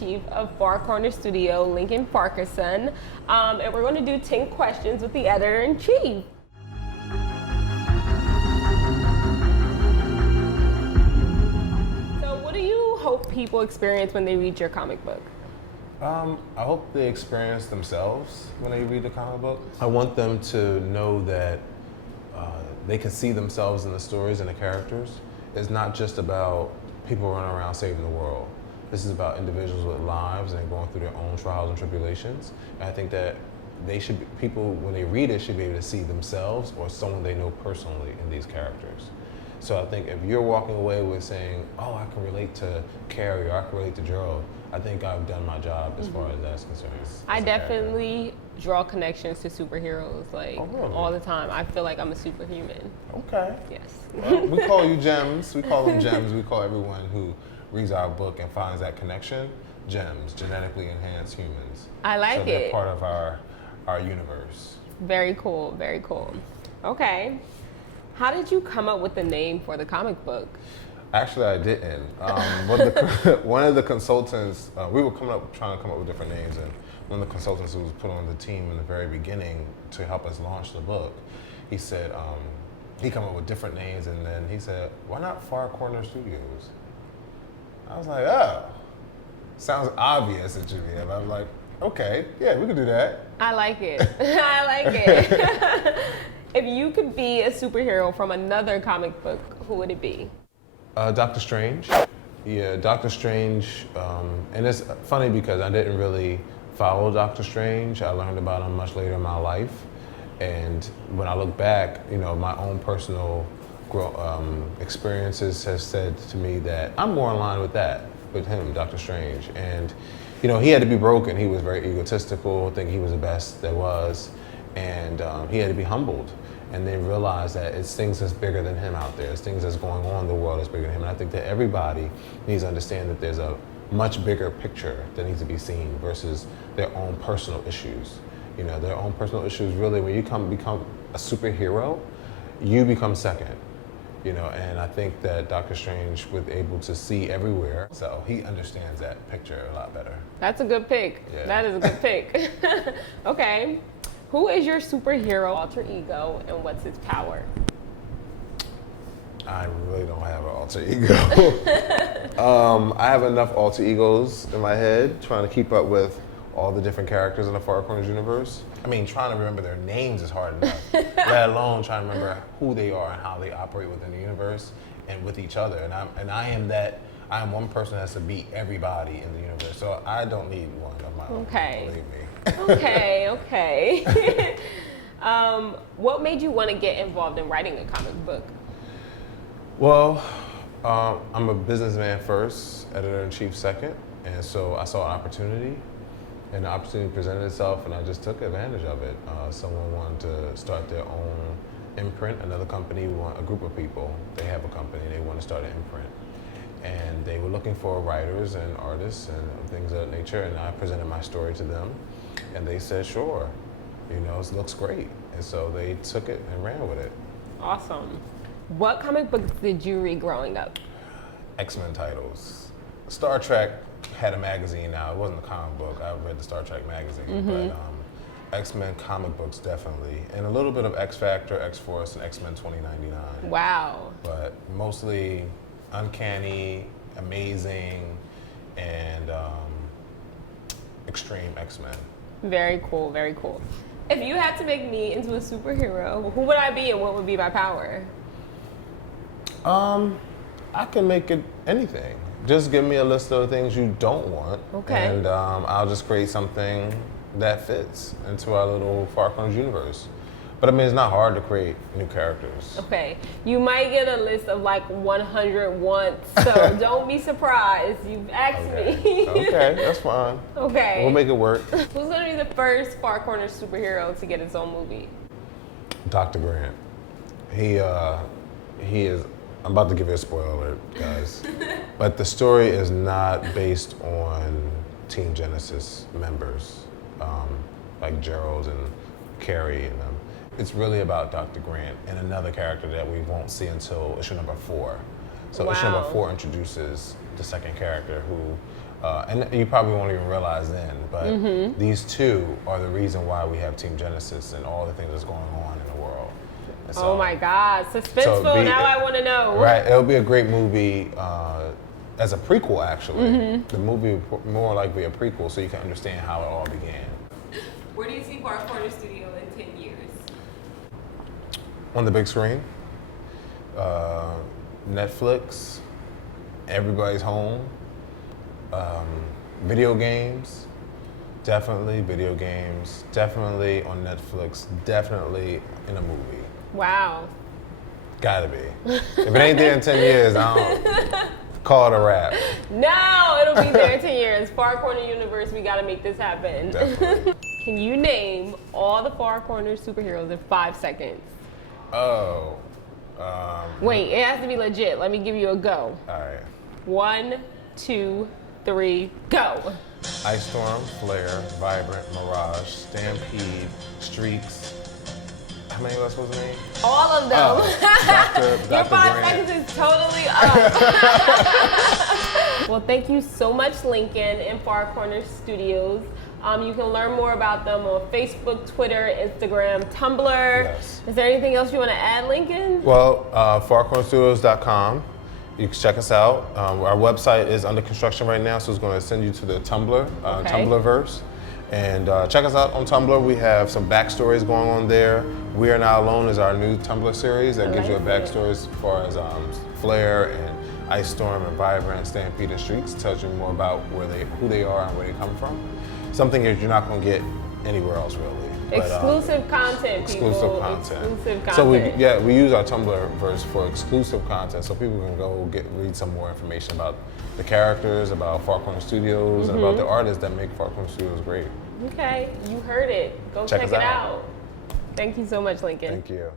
Editor-In-Chief of FarCorners Studio, Lincoln Farquharson, and we're going to do 10 questions with the Editor-In-Chief. So what do you hope people experience when they read your comic book? I hope they experience themselves when they read the comic book. I want them to know that they can see themselves in the stories and the characters. It's not just about people running around saving the world. This is about individuals with lives and going through their own trials and tribulations. And I think that people, when they read it, should be able to see themselves or someone they know personally in these characters. So I think if you're walking away with saying, oh, I can relate to Carrie or I can relate to Gerald, I think I've done my job as far as that's concerned. I definitely draw connections to superheroes all the time. I feel like I'm a superhuman. Okay. Yes. Well, we call you gems. We call them gems. We call everyone who reads our book and finds that connection gems, genetically enhanced humans. I like so it. They're part of our universe. Very cool, very cool. Okay. How did you come up with the name for the comic book? Actually, I didn't. One of the consultants, we were trying to come up with different names, and one of the consultants who was put on the team in the very beginning to help us launch the book, he said, he came up with different names, and then he said, why not FarCorners Studios? I was like, oh, sounds obvious it should be. And I was like, okay, yeah, we can do that. I like it. I like it. If you could be a superhero from another comic book, who would it be? Doctor Strange. Yeah, Doctor Strange. And it's funny because I didn't really follow Doctor Strange. I learned about him much later in my life. And when I look back, my own personal experiences have said to me that I'm more in line with him, Doctor Strange. And, he had to be broken. He was very egotistical, think he was the best there was. And he had to be humbled. And then realize that it's things that's bigger than him out there. It's things that's going on in the world that's bigger than him. And I think that everybody needs to understand that there's a much bigger picture that needs to be seen versus their own personal issues. Their own personal issues, really, when you become a superhero, you become second. And I think that Doctor Strange was able to see everywhere, so he understands that picture a lot better. That's a good pick. Yeah. That is a good pick. Okay. Who is your superhero alter ego, and what's his power? I really don't have an alter ego. I have enough alter egos in my head trying to keep up with all the different characters in the FarCorners universe. I mean, trying to remember their names is hard enough, let alone trying to remember who they are and how they operate within the universe and with each other. And I am one person that has to beat everybody in the universe, so I don't need one of my own. Okay. Believe me. Okay. What made you want to get involved in writing a comic book? Well, I'm a businessman first, editor-in-chief second, and so I saw an opportunity, and the opportunity presented itself, and I just took advantage of it. Someone wanted to start their own imprint. Another company, a group of people, they have a company, they want to start an imprint. And they were looking for writers and artists and things of that nature, and I presented my story to them, and they said, sure, it looks great. And so they took it and ran with it. Awesome. What comic books did you read growing up? X-Men titles. Star Trek had a magazine now. It wasn't a comic book. I read the Star Trek magazine, but X-Men comic books definitely, and a little bit of X-Factor, X-Force, and X-Men 2099. Wow. But mostly Uncanny, Amazing, and Extreme X-Men. Very cool, very cool. If you had to make me into a superhero, who would I be and what would be my power? I can make it anything. Just give me a list of things you don't want, and I'll just create something that fits into our little FarCorners universe. But I mean, it's not hard to create new characters. Okay, you might get a list of like 100 once, so don't be surprised. You've asked me. Okay, that's fine. Okay. We'll make it work. Who's gonna be the first FarCorners superhero to get his own movie? Dr. Grant. He is, I'm about to give you a spoiler alert, guys. But the story is not based on Team Genesis members, like Gerald and Carrie and them. It's really about Dr. Grant and another character that we won't see until issue number 4. So issue number 4 introduces the second character who And you probably won't even realize then, but these two are the reason why we have Team Genesis and all the things that's going on in the world. And so, oh my God, suspenseful, now I want to know. Right, it'll be a great movie as a prequel, actually. The movie will more likely a prequel so you can understand how it all began. Where do you see FarCorners Studio in 10 years? On the big screen, Netflix, everybody's home, video games, definitely video games, definitely on Netflix, definitely in a movie. Wow. Gotta be. If it ain't there in 10 years, I don't call it a wrap. No, it'll be there in 10 years. FarCorner Universe, we gotta make this happen. Definitely. Can you name all the FarCorners superheroes in 5 seconds? Oh. Wait, it has to be legit. Let me give you a go. All right. 1, 2, 3, go. Ice Storm, Flare, Vibrant, Mirage, Stampede, Streaks. How many was supposed to name? All of them. Your 5 Grant. seconds is totally up. Well, thank you so much, Lincoln and FarCorners Studios. You can learn more about them on Facebook, Twitter, Instagram, Tumblr. Yes. Is there anything else you want to add, Lincoln? Well, FarCornersStudios.com. You can check us out. Our website is under construction right now, so it's going to send you to the Tumblr, Tumblrverse. And check us out on Tumblr. We have some backstories going on there. We Are Not Alone is our new Tumblr series that gives you a backstory as far as Flare and Ice Storm and Vibrant, Stampede and Streaks. Tells you more about who they are and where they come from. Something that you're not going to get anywhere else, really. Exclusive content, people. Exclusive content. Exclusive content. So we use our Tumblrverse for exclusive content, so people can go read some more information about the characters, about FarCorners Studios, and about the artists that make FarCorners Studios great. Okay, you heard it. Go check it out. Thank you so much, Lincoln. Thank you.